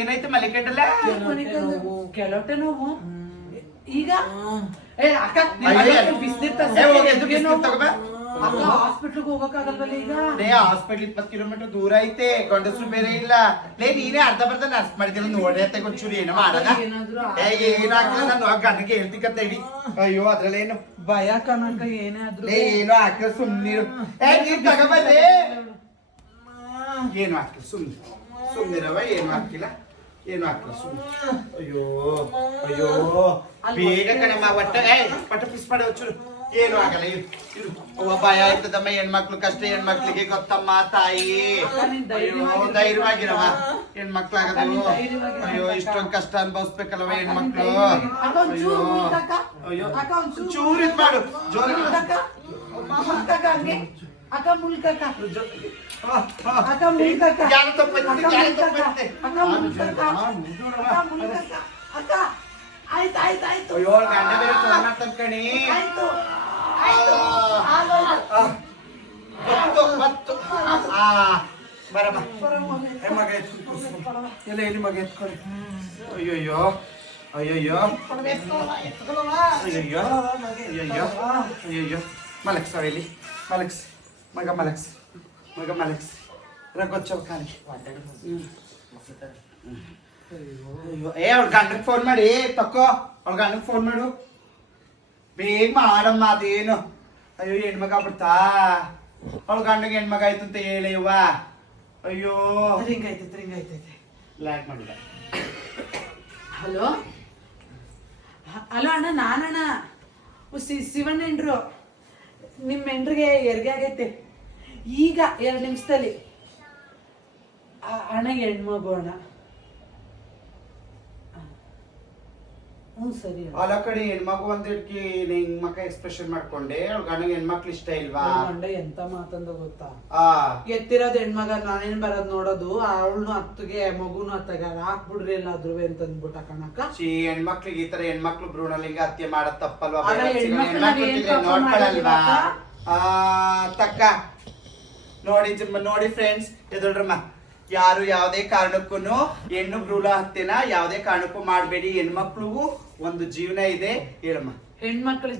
ಏನಾಯ್ತು ಮಲಿಕೆಟಲ್ಲ ಕೆಲವಟ್ಟೆ ನೋವು ಈಗ ಹಾಸ್ಪಿಟ್ಲ್ಗೆ ಹೋಗಕ್ಕಾಗಲ್ವಲ್ಲ ಈಗ ಹಾಸ್ಪಿಟ್ಲ್ 20 ಕಿಲೋಮೀಟರ್ ದೂರ ಐತೆ ಗಂಡಸರು ಬೇರೆ ಇಲ್ಲ ನೀನೇ ಅರ್ಧ ಬರ್ಧ ನರ್ಸ್ ಮಾಡಿದಿಲ್ಲ ನೋಡ್ರಿ ಅಂತ ಒಂಚೂರು ಏನೋ ಮಾಡದ ಏನಾಗ್ತದೆ ನಾನು ಗಂಡಗೆ ಹೇಳ್ತಿಕಂತ ಹೇಳಿ ಅಯ್ಯೋ ಅದ್ರಲ್ಲೇನು ಭಯ ಕಣಕ ಏನೇ ಆದ್ರೂ ಏನೋ ಹಾಕಿದ್ರೆ ಸುಮ್ನಿರು ನೀನ್ ತಗೋಬಂದೆ ಏನು ಹಾಕಿಲ್ಲ ಸುಮ್ನಿರವ ಏನು ಹಾಕಿಲ್ಲ ಸುಮ್ನೆ ಅಯ್ಯೋ ಅಯ್ಯೋ ಬೇಗ ಕಣಮ್ಮ ಒಟ್ಟ ಪಿಸ್ ಮಾಡಿ ಒಂಚೂರು ಏನು ಆಗಲ್ಲ ಇರು ಭಯ ಆಯ್ತದಮ್ಮ ಹೆಣ್ಮಕ್ಳು ಕಷ್ಟ ಹೆಣ್ಮಕ್ಳಿಗೆ ಗೊತ್ತಮ್ಮ ತಾಯಿ ಅಯ್ಯೋ ಧೈರ್ಯವಾಗಿರವ ಹೆಣ್ಮಕ್ಳಾಗದು ಅಯ್ಯೋ ಇಷ್ಟೊಂದು ಕಷ್ಟ ಅನ್ಭವಿಸ್ಬೇಕಲ್ವ ಹೆಣ್ಮಕ್ಳು ಅಯ್ಯೋ ಚೂರು ಇದ್ ಮಾಡು ಜೋರ ಅಕ್ಕ ಮುಲ್ಕಕ್ಕ ಯಾರು ತಪ್ಪೈತೆ ಅಕ್ಕ ಆಯ್ತು ಅಯ್ಯೋ ಗಂಡ ಬೇರೆ ಫೋನ್ ಮಾಡ್ತಾನ ಕಣಿ ಮಗ ಎಲ್ಲ ಎಲ್ಲಿ ಮಗ ಎತ್ಕೊಳ್ಳಿ ಅಯ್ಯಯ್ಯೋ ಮಲಕ್ಸ್ ಇಲ್ಲಿ ಮಲಕ್ಸ್ ಮಗ ಮಲಕ್ಸ್ ರಗೊಚ್ಚವ್ ಖಾಲಿ ಅವ್ಳ ಗಂಡಗ್ ಫೋನ್ ಮಾಡಿ ತಕ್ಕೋ ಅವ್ಳ ಗಂಡಗ್ ಫೋನ್ ಮಾಡು ಬೇಗ ಮಾಡಮ್ಮ ಅದೇನು ಅಯ್ಯೋ ಹೆಣ್ಮಗ ಬಿಡ್ತಾ ಅವಳ ಗಂಡಗೆ ಹೆಣ್ಮಗ ಆಯ್ತು ಅಂತ ಹೇಳಿ ಇವ ಅಯ್ಯೋ ಹಿಂಗೈತೈತೆ ಲ್ಯಾಕ್ ಮಾಡಿದ ಹಲೋ ಅಣ್ಣ ನಾನಣ್ಣ ಶಿವಣ್ಣ ಹೆಂಡ್ರು ನಿಮ್ಮ ಹೆಂಡ್ರಿಗೆ ಹೆರಿಗೆ ಆಗೈತೆ ಈಗ 2 ನಿಮಿಷದಲ್ಲಿ ಅಣ್ಣ ಹೆಣ್ಮಗು ಅಣ್ಣ ಸರಿ ಅಲ್ಲ ಕಡೆ ಹೆಣ್ಮಗು ಅಂತ ಹೇಳ್ಕಿ ಹಿಂಗ್ ಮಕ್ಕ ಎಕ್ಸ್ಪ್ರೆಷನ್ ಮಾಡ್ಕೊಂಡೆ ಅವ್ಳ ಗಂಡಗೆ ಹೆಣ್ಮಕ್ಳು ಇಷ್ಟ ಇಲ್ವಾ ಗಂಡ ಎಂತ ಮಾತಂದ ಗೊತ್ತಾ ಎತ್ತಿರೋದ್ ಹೆಣ್ಮಗ ನಾನೇನ್ ಬರೋದ್ ನೋಡೋದು ಅವಳನು ಅತ್ತಿಗೆ ಮಗುನು ಅತ್ತಗ ಹಾಕ್ಬಿಡ್ರಿ ಎಲ್ಲಾದ್ರು ಅಂತ ಅಂದ್ಬಿಟ್ಟ ಕಣಕ್ಕ ಹೆಣ್ಮಕ್ಳಿಗೆ ಈ ತರ ಹೆಣ್ಮಕ್ಳು ಭ್ರೂಣಲಿಂಗ ಹತ್ಯೆ ಮಾಡದ್ ತಪ್ಪಲ್ವಾ ನೋಡ್ಕೊಳಲ್ವಾ ತಕ್ಕ ನೋಡಿ ಫ್ರೆಂಡ್ಸ್ ಎದುಳ್ರಮ್ಮ ಯಾರು ಯಾವುದೇ ಕಾರಣಕ್ಕೂ ಹೆಣ್ಣು ಭ್ರೂಣ ಹತ್ಯೆನ ಯಾವುದೇ ಕಾರಣಕ್ಕೂ ಮಾಡಬೇಡಿ ಹೆಣ್ಮಕ್ಳಿಗೂ ಒಂದು ಜೀವನ ಇದೆ ಹೇಳಮ್ಮ ಹೆಣ್ಮಕ್ಳ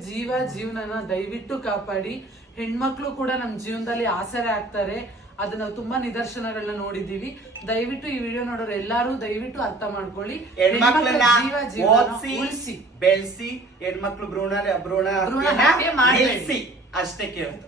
ಜೀವನನ ದಯವಿಟ್ಟು ಕಾಪಾಡಿ ಹೆಣ್ಮಕ್ಳು ಕೂಡ ನಮ್ ಜೀವನದಲ್ಲಿ ಆಸರೆ ಆಗ್ತಾರೆ ಅದನ್ನ ತುಂಬಾ ನಿದರ್ಶನಗಳನ್ನ ನೋಡಿದೀವಿ ದಯವಿಟ್ಟು ಈ ವಿಡಿಯೋ ನೋಡೋರು ಎಲ್ಲಾರು ದಯವಿಟ್ಟು ಅರ್ಥ ಮಾಡ್ಕೊಳ್ಳಿ ಹೆಣ್ಮಕ್ಳನ್ನ ಓದಿಸಿ ಬೆಳೆಸಿ ಹೆಣ್ಮಕ್ಳು ಭ್ರೂಣ ಹತ್ಯೆನ ನಿಲ್ಲಿಸಿ ಅಷ್ಟೇ ಕೇಳ್ತು